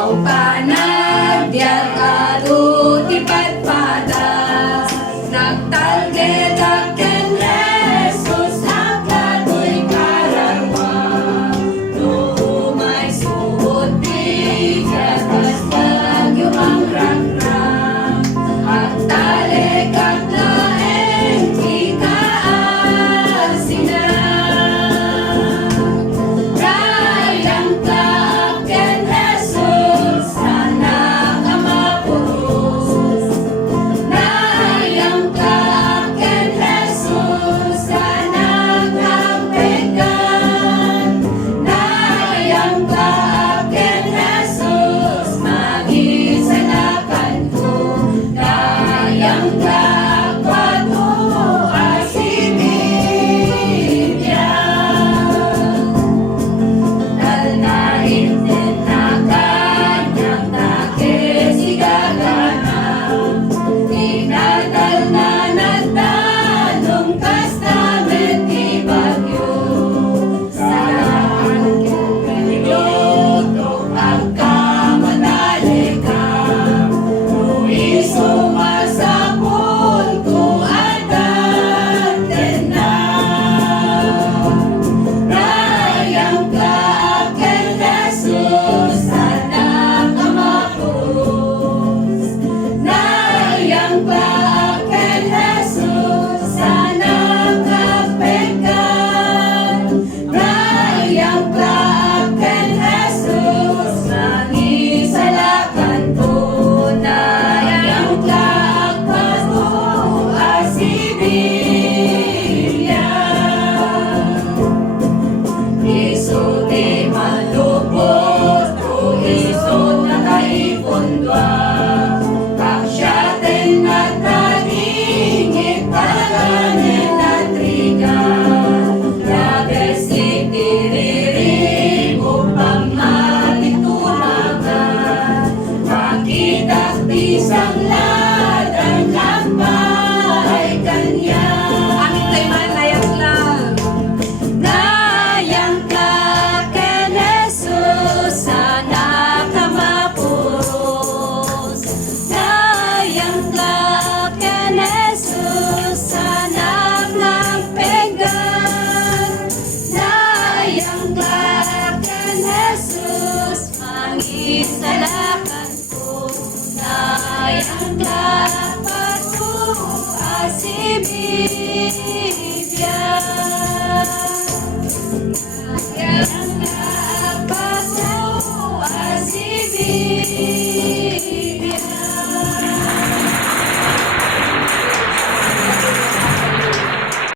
Panagbiag adu ti padpadas nagtalged ken Jesus agatoy karawang lumay suot ti gatas bagyo ang rangrang at talik at laeng ti kaasinan rayang ka ken Jesus anak amapurus rayang ka ken Jesus anak ampegan rayang ka ken Jesus magisalakan ko rayang ka kwatu asibigyan dalnain din na kanyang nakisigagana tinadal na nagtanong kastamenti bagyo sa piloto pagkamadali ka Luis sumasapol ko agad din na rayang ka ken Jesus